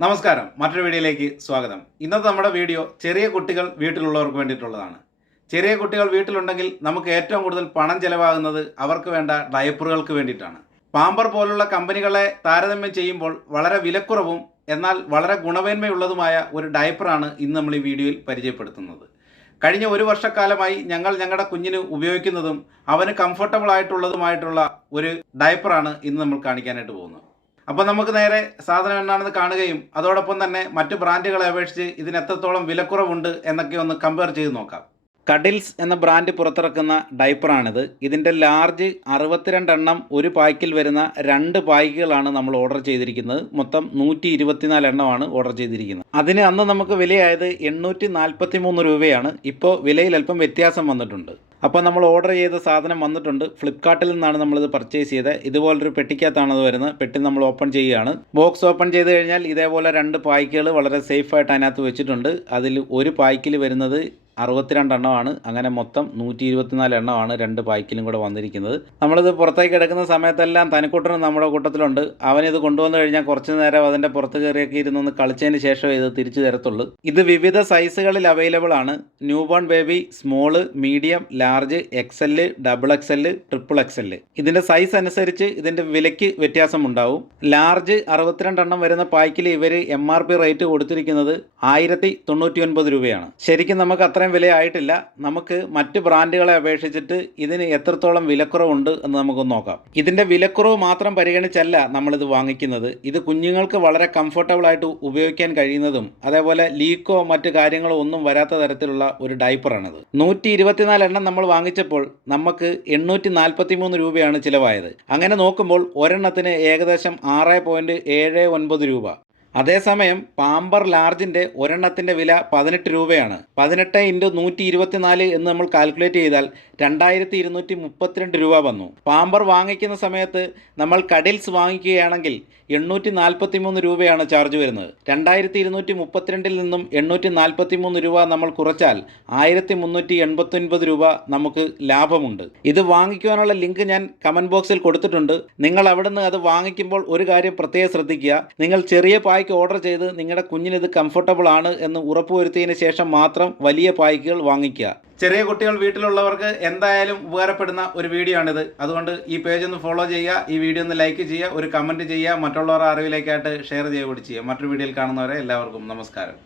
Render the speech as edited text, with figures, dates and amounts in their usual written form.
നമസ്കാരം, മറ്റൊരു വീഡിയോയിലേക്ക് സ്വാഗതം. ഇന്നത്തെ നമ്മുടെ വീഡിയോ ചെറിയ കുട്ടികൾ വീട്ടിലുള്ളവർക്ക് വേണ്ടിയിട്ടുള്ളതാണ്. ചെറിയ കുട്ടികൾ വീട്ടിലുണ്ടെങ്കിൽ നമുക്ക് ഏറ്റവും കൂടുതൽ പണം ചിലവാകുന്നത് അവർക്ക് വേണ്ട ഡയപ്പറുകൾക്ക് വേണ്ടിയിട്ടാണ്. പാമ്പർ പോലുള്ള കമ്പനികളെ താരതമ്യം ചെയ്യുമ്പോൾ വളരെ വിലക്കുറവും എന്നാൽ വളരെ ഗുണമേന്മയുള്ളതുമായ ഒരു ഡയപ്പറാണ് ഇന്ന് നമ്മൾ ഈ വീഡിയോയിൽ പരിചയപ്പെടുത്തുന്നത്. കഴിഞ്ഞ ഒരു വർഷക്കാലമായി ഞങ്ങളുടെ കുഞ്ഞിന് ഉപയോഗിക്കുന്നതും അവന് കംഫർട്ടബിൾ ആയിട്ടുള്ളതുമായിട്ടുള്ള ഒരു ഡയപ്പറാണ് ഇന്ന് നമ്മൾ കാണിക്കാനായിട്ട് പോകുന്നത്. അപ്പോൾ നമുക്ക് നേരെ സാധനം എന്നാണെന്ന് കാണുകയും അതോടൊപ്പം തന്നെ മറ്റു ബ്രാൻഡുകളെ അപേക്ഷിച്ച് ഇതിന് എത്രത്തോളം വിലക്കുറവുണ്ട് എന്നൊക്കെ ഒന്ന് കമ്പയർ ചെയ്ത് നോക്കാം. കഡിൽസ് എന്ന ബ്രാൻഡ് പുറത്തിറക്കുന്ന ഡയപ്പറാണിത്. ഇതിൻ്റെ ലാർജ് 62 എണ്ണം ഒരു പാക്കിൽ വരുന്ന 2 പാക്കുകളാണ് നമ്മൾ ഓർഡർ ചെയ്തിരിക്കുന്നത്. മൊത്തം 124 എണ്ണമാണ് ഓർഡർ ചെയ്തിരിക്കുന്നത്. അതിന് അന്ന് നമുക്ക് വിലയായത് 843 രൂപയാണ്. ഇപ്പോൾ വിലയിൽ അല്പം വ്യത്യാസം വന്നിട്ടുണ്ട്. അപ്പോൾ നമ്മൾ ഓർഡർ ചെയ്ത സാധനം വന്നിട്ടുണ്ട്. ഫ്ലിപ്കാർട്ടിൽ നിന്നാണ് നമ്മളിത് പർച്ചേസ് ചെയ്തത്. ഇതുപോലൊരു പെട്ടിക്കകത്താണ് അത് വരുന്നത്. പെട്ടി നമ്മൾ ഓപ്പൺ ചെയ്യുകയാണ്. ബോക്സ് ഓപ്പൺ ചെയ്ത് കഴിഞ്ഞാൽ ഇതേപോലെ 2 പായ്ക്കുകൾ വളരെ സേഫായിട്ട് അതിനകത്ത് വെച്ചിട്ടുണ്ട്. അതിൽ ഒരു പായ്ക്കിൽ വരുന്നത് 62 എണ്ണമാണ്. അങ്ങനെ മൊത്തം 124 എണ്ണമാണ് 2 പായ്ക്കിലും കൂടെ വന്നിരിക്കുന്നത്. നമ്മളിത് പുറത്തേക്ക് എടുക്കുന്ന സമയത്തെല്ലാം തനിക്കുട്ടനും നമ്മുടെ കൂട്ടത്തിലുണ്ട്. അവനിത് കൊണ്ടുവന്നു കഴിഞ്ഞാൽ കുറച്ച് നേരം അതിൻ്റെ പുറത്ത് കയറിയൊക്കെ ഇരുന്നൊന്ന് കളിച്ചതിന് ശേഷമേ ഇത് തിരിച്ചു തരത്തുള്ളൂ. ഇത് വിവിധ സൈസുകളിൽ അവൈലബിൾ ആണ്. New born baby, small, medium, large, XL, XXL, XXL. ഇതിൻ്റെ സൈസ് അനുസരിച്ച് ഇതിൻ്റെ വിലയ്ക്ക് വ്യത്യാസമുണ്ടാവും. ലാർജ് 62 എണ്ണം വരുന്ന പായ്ക്കിൽ ഇവർ MRP റേറ്റ് കൊടുത്തിരിക്കുന്നത് 1099 രൂപയാണ്. ശരിക്കും നമുക്ക് അത്രയും വിലയായിട്ടില്ല. നമുക്ക് മറ്റ് ബ്രാൻഡുകളെ അപേക്ഷിച്ചിട്ട് ഇതിന് എത്രത്തോളം വിലക്കുറവുണ്ട് എന്ന് നമുക്കൊന്ന് നോക്കാം. ഇതിൻ്റെ വിലക്കുറവ് മാത്രം പരിഗണിച്ചല്ല നമ്മളിത് വാങ്ങിക്കുന്നത്. ഇത് കുഞ്ഞുങ്ങൾക്ക് വളരെ കംഫർട്ടബിളായിട്ട് ഉപയോഗിക്കാൻ കഴിയുന്നതും അതേപോലെ ലീക്കോ മറ്റ് കാര്യങ്ങളോ ഒന്നും വരാത്ത തരത്തിലുള്ള ഒരു ഡയപ്പറാണിത്. 124 എണ്ണം നമ്മൾ വാങ്ങിച്ചപ്പോൾ നമുക്ക് 843 രൂപയാണ് ചിലവായത്. അങ്ങനെ നോക്കുമ്പോൾ ഒരെണ്ണത്തിന് ഏകദേശം 6.79 രൂപ. അതേസമയം പാമ്പർ ലാർജിൻ്റെ ഒരെണ്ണത്തിൻ്റെ വില 18 രൂപയാണ്. 18 × 124 എന്ന് നമ്മൾ കാൽക്കുലേറ്റ് ചെയ്താൽ 2232 രൂപ വന്നു. പാമ്പർ വാങ്ങിക്കുന്ന സമയത്ത് നമ്മൾ കഡിൽസ് വാങ്ങിക്കുകയാണെങ്കിൽ 843 രൂപയാണ് ചാർജ് വരുന്നത്. 2232 നിന്നും 843 രൂപ നമ്മൾ കുറച്ചാൽ 1389 രൂപ നമുക്ക് ലാഭമുണ്ട്. ഇത് വാങ്ങിക്കുവാനുള്ള ലിങ്ക് ഞാൻ കമൻറ്റ് ബോക്സിൽ കൊടുത്തിട്ടുണ്ട്. നിങ്ങൾ അവിടുന്ന് അത് വാങ്ങിക്കുമ്പോൾ ഒരു കാര്യം പ്രത്യേകം ശ്രദ്ധിക്കുക. നിങ്ങൾ ചെറിയ പായ്ക്ക് ഓർഡർ ചെയ്ത് നിങ്ങളുടെ കുഞ്ഞിന് ഇത് കംഫർട്ടബിൾ ആണ് എന്ന് ഉറപ്പുവരുത്തിയതിന് ശേഷം മാത്രം വലിയ പായ്ക്കുകൾ വാങ്ങിക്കുക. ചെറിയ കുട്ടികൾ വീട്ടിലുള്ളവർക്ക് എന്തായാലും ഉപകാരപ്പെടുന്ന ഒരു വീഡിയോ ആണിത്. അതുകൊണ്ട് ഈ പേജ് ഒന്ന് ഫോളോ ചെയ്യുക, ഈ വീഡിയോ ഒന്ന് ലൈക്ക് ചെയ്യുക, ഒരു കമൻറ്റ് ചെയ്യുക, മറ്റുള്ളവരുടെ അറിവിലേക്കായിട്ട് ഷെയർ ചെയ്യുക കൂടി ചെയ്യുക. മറ്റൊരു വീഡിയോയിൽ കാണുന്നവരെ എല്ലാവർക്കും നമസ്കാരം.